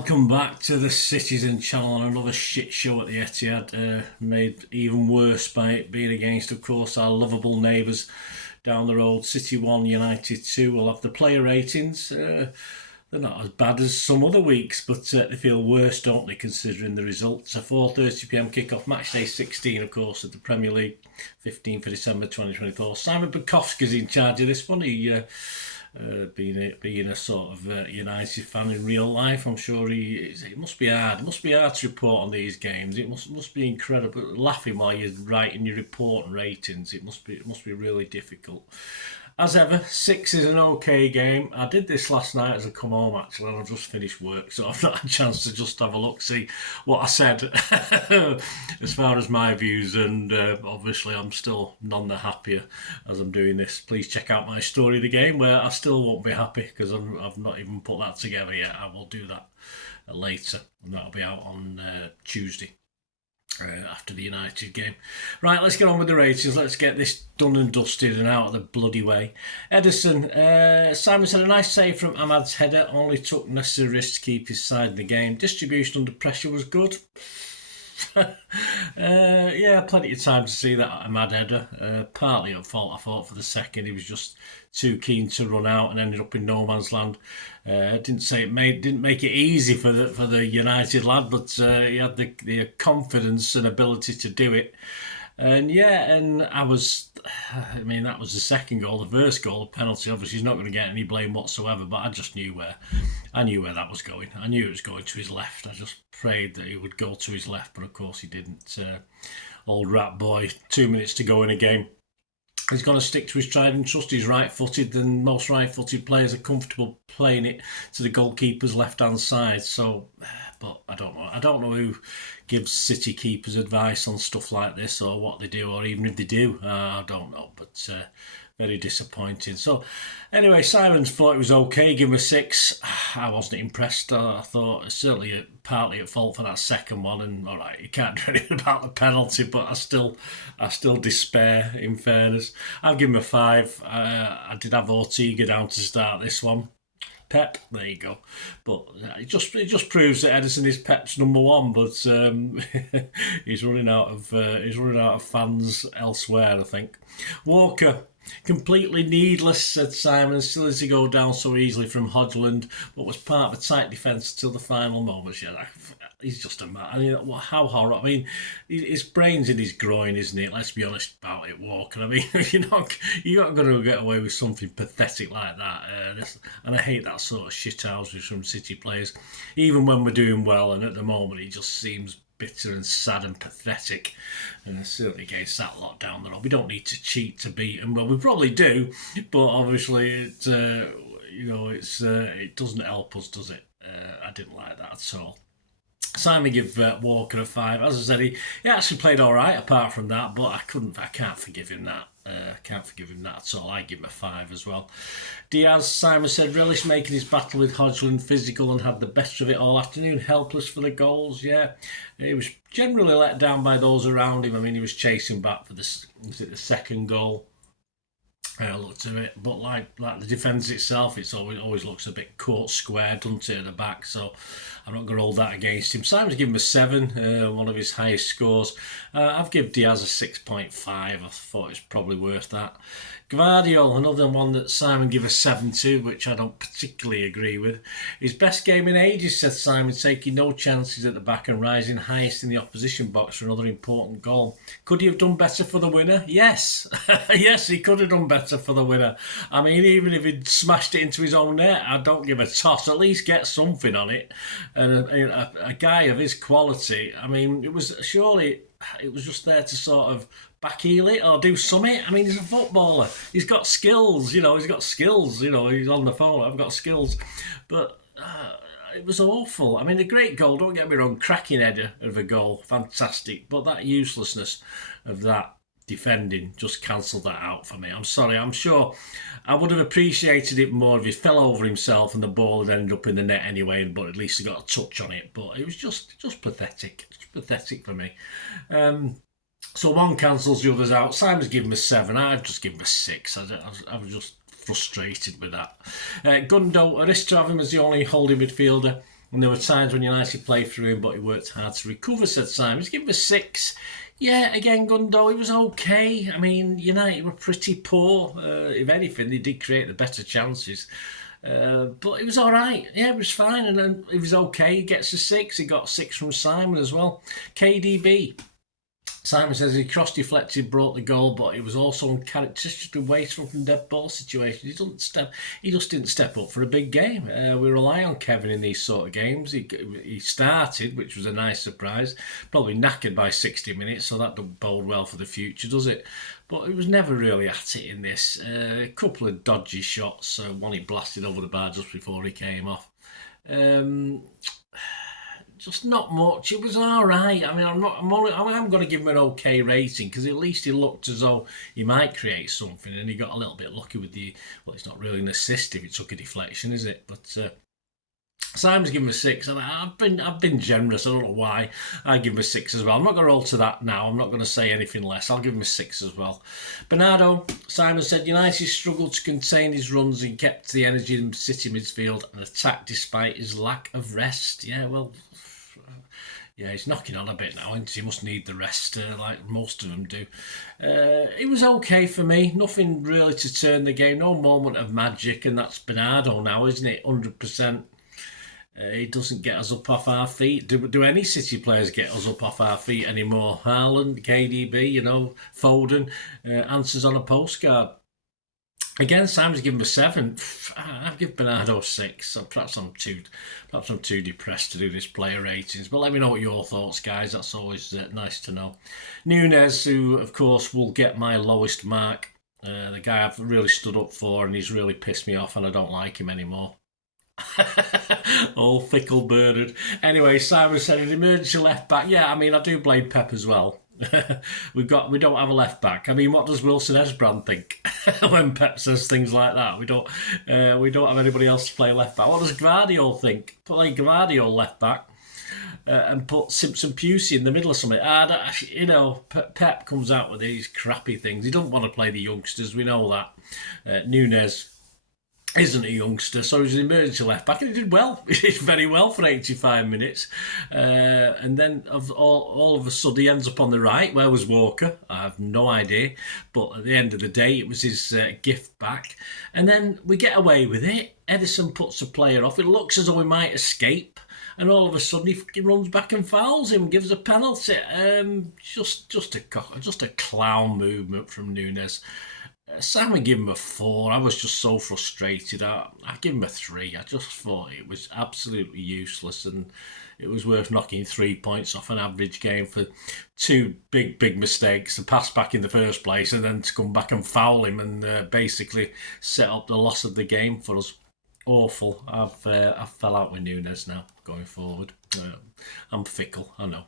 Welcome back to the Citizen channel on another shit show at the Etihad, made even worse by it being against, of course, our lovable neighbours down the road. City 1, United 2 will have the player ratings. They're not as bad as some other weeks, but they feel worse, don't they, considering the results. A 4:30pm kickoff, match day 16, of course, of the Premier League, 15th of December 2024. Simon Bajkowski's in charge of this one. He being a sort of United fan in real life, I'm sure it must be hard. It must be hard to report on these games. It must be incredible. Laughing while you're writing your report and ratings. It must be really difficult. As ever, 6 is an okay game. I did this last night as I come home, actually, and I've just finished work, so I've not had a chance to just have a look, see what I said as far as my views, and obviously I'm still none the happier as I'm doing this. Please check out my story of the game, where I still won't be happy because I've not even put that together yet. I will do that later, and that'll be out on Tuesday. After the United game. Right, let's get on with the ratings. Let's get this done and dusted and out of the bloody way. Edison, Simon said, a nice save from Ahmad's header. Only took necessary risks to keep his side in the game. Distribution under pressure was good. Yeah, plenty of time to see that Ahmad header. Partly at fault, I thought, for the second. He was just too keen to run out and ended up in no man's land. Didn't make it easy for the United lad, but he had the confidence and ability to do it. And yeah, and that was the second goal. The first goal, the penalty, obviously he's not going to get any blame whatsoever, but I just knew where that was going. I knew it was going to his left. I just prayed that he would go to his left, but of course he didn't. Old rat boy, 2 minutes to go in a game. He's going to stick to his tried and trusted. He's right-footed, and most right-footed players are comfortable playing it to the goalkeeper's left-hand side. So, but I don't know. I don't know who gives City keepers advice on stuff like this, or what they do, or even if they do. I don't know, but very disappointing. So, anyway, Simon's thought it was okay. Give him a 6. I wasn't impressed. I thought certainly partly at fault for that second one. And all right, you can't do anything about the penalty, but I still despair. In fairness, I'll give him a 5. I did have Ortega down to start this one. Pep, there you go. But it just proves that Edison is Pep's number one. But he's running out of fans elsewhere, I think. Walker. Completely needless, said Simon. Still as he go down so easily from Hodgland, but was part of a tight defence till the final moments. Yeah, he's just a man. I mean, how horrible. I mean, his brain's in his groin, isn't it? Let's be honest about it, Walker. I mean, you're not going to get away with something pathetic like that. And I hate that sort of shithouses from City players, even when we're doing well. And at the moment, he just seems bitter and sad and pathetic, and certainly against that lot down the road. We don't need to cheat to beat them. Well, we probably do, but obviously it doesn't help us, does it? I didn't like that at all. Simon give Walker a 5. As I said, he actually played all right apart from that, but I can't forgive him that. I can't forgive him that at all. I give him a 5 as well. Diaz, Simon said, relish making his battle with Hodgland physical and had the best of it all afternoon. Helpless for the goals, yeah. He was generally let down by those around him. I mean, he was chasing back for the second goal. I looked at it, but like the defence itself, it's always looks a bit caught square, doesn't it, at the back, so I'm not going to hold that against him. Simon's given him a 7, one of his highest scores. I've given Diaz a 6.5. I thought it's probably worth that. Gvardiol, another one that Simon gave a 7 to, which I don't particularly agree with. His best game in ages, said Simon, taking no chances at the back and rising highest in the opposition box for another important goal. Could he have done better for the winner? Yes. Yes, he could have done better for the winner. I mean, even if he'd smashed it into his own net, I don't give a toss. At least get something on it. And a guy of his quality, I mean, it was just there to sort of backheel it or do something. I mean, he's a footballer. He's got skills, He's on the phone. I've got skills. But it was awful. I mean, a great goal, don't get me wrong, cracking header of a goal, fantastic. But that uselessness of that defending just cancelled that out for me. I'm sorry. I'm sure I would have appreciated it more if he fell over himself and the ball had ended up in the net anyway, but at least he got a touch on it. But it was just pathetic. Just pathetic for me. So one cancels the others out. Simon's given him a 7. I'd just give him a 6. I was just frustrated with that. Gundo, a risk to have him as the only holding midfielder. And there were times when United played through him, but he worked hard to recover, said Simon. Give him a 6. Yeah, again, Gundo, he was okay. I mean, United were pretty poor. If anything, they did create the better chances. But it was all right. Yeah, it was fine. And then it was okay. He gets a 6. He got 6 from Simon as well. KDB. Simon says he cross-deflected, brought the goal, but it was also uncharacteristically wasteful from dead ball situations. He just didn't step up for a big game. We rely on Kevin in these sort of games. He started, which was a nice surprise. Probably knackered by 60 minutes, so that doesn't bode well for the future, does it? But it was never really at it in this. A couple of dodgy shots. One he blasted over the bar just before he came off. Just not much. It was all right. I mean, I'm going to give him an okay rating because at least he looked as though he might create something, and he got a little bit lucky with well, it's not really an assist if it took a deflection, is it? But Simon's given him a 6, and I've been generous. I don't know why. I give him a 6 as well. I'm not going to alter that now. I'm not going to say anything less. I'll give him a 6 as well. Bernardo, Simon said United struggled to contain his runs and kept the energy in City midfield and attack despite his lack of rest. Yeah, well. Yeah, he's knocking on a bit now, and he must need the rest, like most of them do. It was okay for me. Nothing really to turn the game. No moment of magic, and that's Bernardo now, isn't it? 100%. He doesn't get us up off our feet. Do any City players get us up off our feet anymore? Haaland, KDB, Foden, answers on a postcard. Again, Simon's given him a 7. I've given Bernardo a 6. So perhaps I'm too depressed to do this player ratings. But let me know what your thoughts, guys. That's always nice to know. Nunes, who of course will get my lowest mark. The guy I've really stood up for, and he's really pissed me off, and I don't like him anymore. All fickle bird. Anyway, Simon said an emergency left back. Yeah, I mean, I do blame Pep as well. we don't have a left back. I mean, what does Wilson Esbrand think when Pep says things like that? We don't have anybody else to play left back. What does Gvardiol think? Play Gvardiol left back and put Simpson Pusey in the middle of something. Pep comes out with these crappy things. He doesn't want to play the youngsters. We know that. Nunes isn't a youngster, so he's an emergency left back, and he did well. He did very well for 85 minutes. And then all of a sudden he ends up on the right. Where was Walker? I have no idea. But at the end of the day, it was his gift back. And then we get away with it. Edison puts a player off. It looks as though we might escape. And all of a sudden he runs back and fouls him, gives a penalty. Just a clown movement from Nunes. Simon gave him a 4. I was just so frustrated. I give him a 3. I just thought it was absolutely useless, and it was worth knocking 3 points off an average game for 2 big mistakes, to pass back in the first place and then to come back and foul him and basically set up the loss of the game for us. Awful. I've fell out with Nunes now going forward. I'm fickle, I know.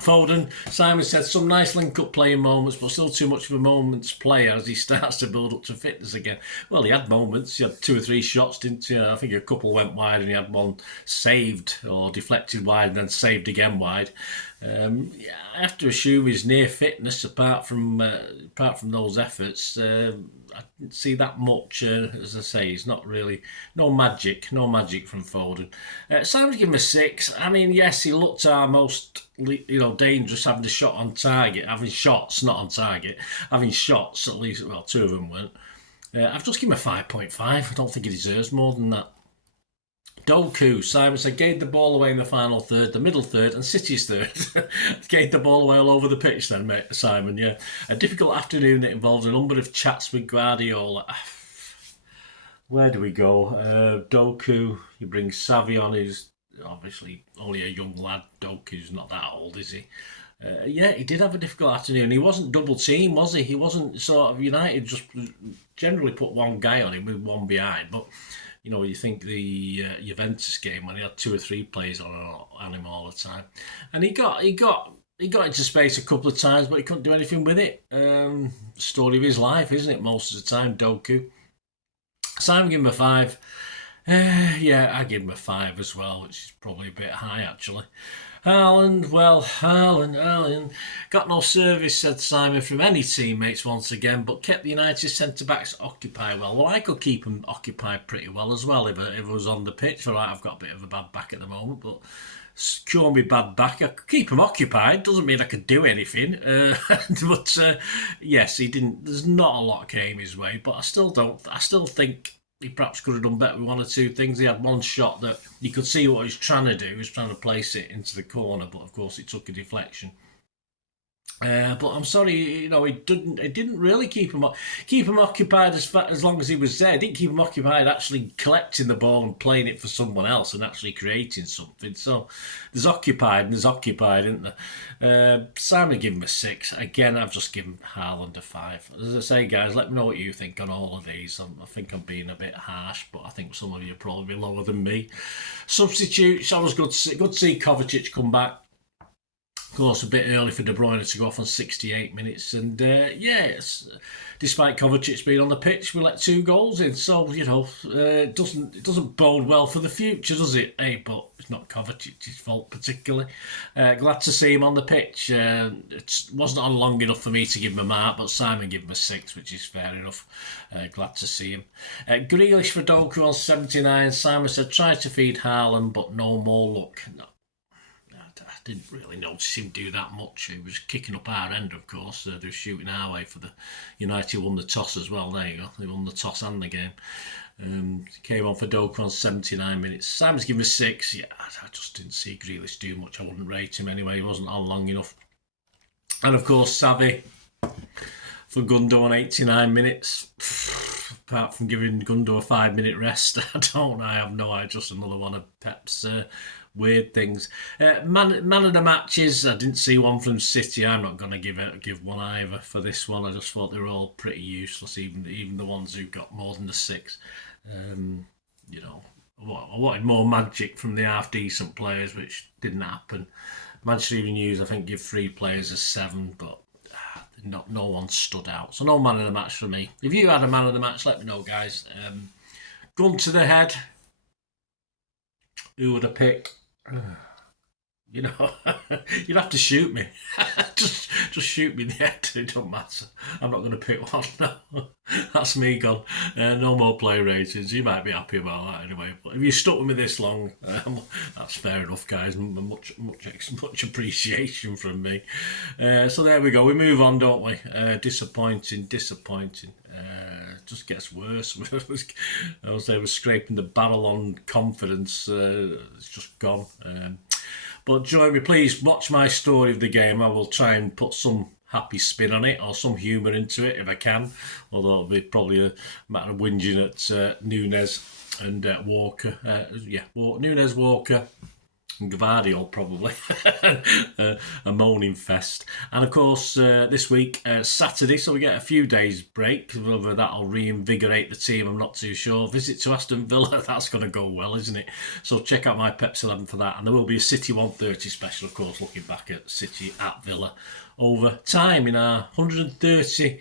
Foden, Simon said, some nice link-up playing moments, but still too much of a moments player as he starts to build up to fitness again. Well, he had moments. He had 2 or 3 shots, didn't he? I think a couple went wide, and he had one saved or deflected wide and then saved again wide. I have to assume he's near fitness apart from those efforts. I didn't see that much. As I say, he's not really no magic from Foden. Simon's given him a 6. I mean, yes, he looked our most dangerous, having a shot on target, having shots not on target, having shots at least. Well, 2 of them weren't. I've just given him a 5.5. I don't think he deserves more than that. Doku, Simon said, gave the ball away in the final third, the middle third, and City's third. Gave the ball away all over the pitch then, mate, Simon, yeah. A difficult afternoon that involved a number of chats with Guardiola. Where do we go? Doku, you bring Savi on, who's obviously only a young lad. Doku's not that old, is he? Yeah, he did have a difficult afternoon. He wasn't double team, was he? He wasn't sort of United just generally put one guy on him with one behind, but you think the Juventus game when he had 2 or 3 players on him all the time, and he got into space a couple of times, but he couldn't do anything with it. Story of his life, isn't it? Most of the time, Doku. Simon gave him a 5. Yeah, I give him a 5 as well, which is probably a bit high actually. Haaland. Got no service, said Simon, from any teammates once again, but kept the United centre-backs occupied well. Well, I could keep them occupied pretty well as well if I was on the pitch. All right, I've got a bit of a bad back at the moment, but cure me bad back. I could keep him occupied. Doesn't mean I could do anything. But yes, he didn't. There's not a lot came his way, but I still don't. I still think he perhaps could have done better with one or two things. He had one shot that you could see what he was trying to do. He was trying to place it into the corner, but of course it took a deflection. But I'm sorry, he didn't really keep him occupied as long as he was there. He didn't keep him occupied actually collecting the ball and playing it for someone else and actually creating something. So there's occupied and there's occupied, isn't there? Simon gave him a 6. Again, I've just given Haaland a 5. As I say, guys, let me know what you think on all of these. I think I'm being a bit harsh, but I think some of you are probably lower than me. Substitutes, always good to see Kovacic come back. Of course, a bit early for De Bruyne to go off on 68 minutes. And yes, despite Kovacic being on the pitch, we let 2 goals in. So, it doesn't bode well for the future, does it? Hey, but it's not Kovacic's fault particularly. Glad to see him on the pitch. It wasn't on long enough for me to give him a mark, but Simon gave him a 6, which is fair enough. Glad to see him. Grealish for Doku on 79. Simon said, try to feed Haaland, but no more luck. No. I didn't really notice him do that much. He was kicking up our end, of course. They were shooting our way for the United won the toss as well. There you go. They won the toss and the game. Came on for Doku on 79 minutes. Simon's given a 6. Yeah, I just didn't see Grealish do much. I wouldn't rate him anyway. He wasn't on long enough. And of course, Savvy for Gundo on 89 minutes. Apart from giving Gundo a 5-minute rest, I have no idea. Just another one of Pep's weird things. Man of the matches, I didn't see one from City. I'm not going to give one either for this one. I just thought they were all pretty useless, even the ones who got more than the 6. I wanted more magic from the half-decent players, which didn't happen. Manchester Evening News, I think, give 3 players a 7, but no one stood out. So no man of the match for me. If you had a man of the match, let me know, guys. Gun to the head. Who would I pick? You'd have to shoot me. just shoot me in the head. It don't matter. I'm not going to pick one. No. That's me gone. No more play ratings. You might be happy about that anyway. But if you stuck with me this long, that's fair enough, guys. Much appreciation from me. So there we go. We move on, don't we? Disappointing. Just gets worse. I was there, scraping the barrel on confidence. It's just gone. But join me, please watch my story of the game. I will try and put some happy spin on it or some humour into it if I can. Although it'll be probably a matter of whinging at Nunes and Walker. Nunes, Walker, and Gvardiol probably. A moaning fest. And of course, this week, Saturday, so we get a few days break. Whether that'll reinvigorate the team, I'm not too sure. Visit to Aston Villa, that's going to go well, isn't it? So check out my Peps 11 for that. And there will be a City 130 special, of course, looking back at City at Villa over time in our 130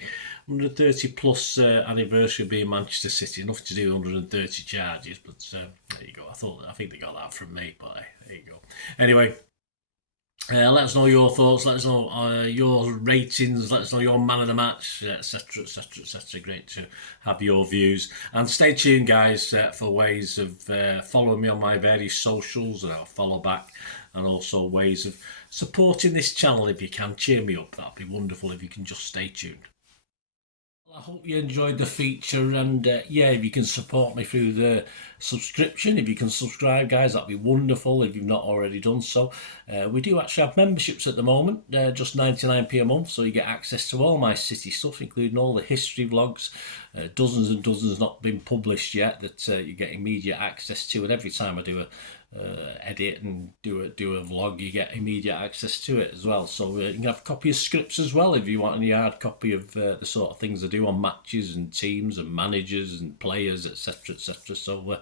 plus anniversary of being Manchester City. Nothing to do with 130 charges, but there you go. I think they got that from me, but there you go. Anyway, let us know your thoughts. Let us know your ratings. Let us know your man of the match, etc., etc., etc. Great to have your views. And stay tuned, guys, for ways of following me on my various socials, and I'll follow back. And also ways of supporting this channel if you can. Cheer me up. That'd be wonderful if you can just stay tuned. I hope you enjoyed the feature, and if you can support me through the subscription, if you can subscribe, guys, that'd be wonderful if you've not already done so. We do actually have memberships at the moment, just 99p a month, so you get access to all my City stuff, including all the history vlogs, dozens and dozens not been published yet that you get immediate access to, and every time I do a edit and do a vlog, you get immediate access to it as well. So you can have a copy of scripts as well if you want any hard copy of the sort of things I do on matches and teams and managers and players, etc., etc. So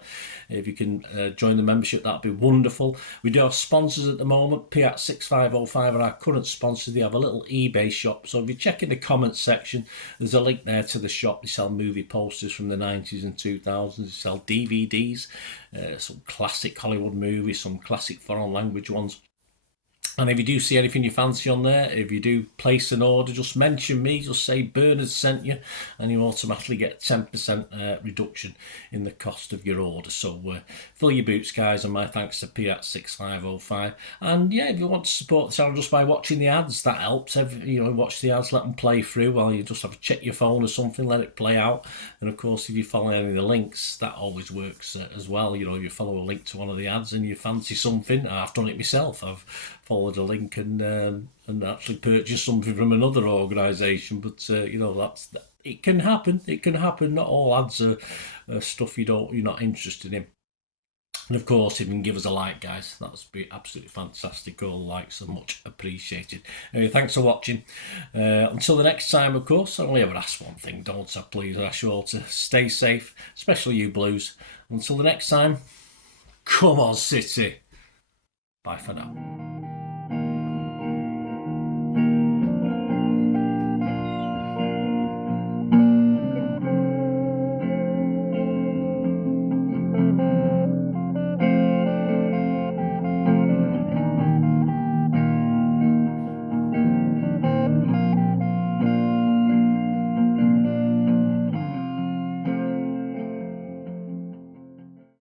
if you can join the membership, that'd be wonderful. We do have sponsors at the moment. Piat 6505 are our current sponsor. They have a little eBay shop, so if you check in the comments section, there's a link there to the shop. They sell movie posters from the 90s and 2000s. They sell DVDs, some classic Hollywood movies, some classic foreign language ones. And if you do see anything you fancy on there, if you do place an order, just mention me, just say Bernard sent you, and you automatically get 10% reduction in the cost of your order. So fill your boots, guys, and my thanks to P6505. And yeah, if you want to support the channel just by watching the ads, that helps. Watch the ads, let them play through while you just have to check your phone or something, let it play out. And of course, if you follow any of the links, that always works as well. If you follow a link to one of the ads and you fancy something, I've done it myself. I've followed a link and actually purchased something from another organisation. But it can happen. It can happen. Not all ads are stuff you're not interested in. And of course, if you can give us a like, guys, that would be absolutely fantastic. All likes are much appreciated. Anyway, thanks for watching. Until the next time, of course, I only ever ask one thing, don't I? Please ask you all to stay safe, especially you Blues. Until the next time, come on, City. Bye for now.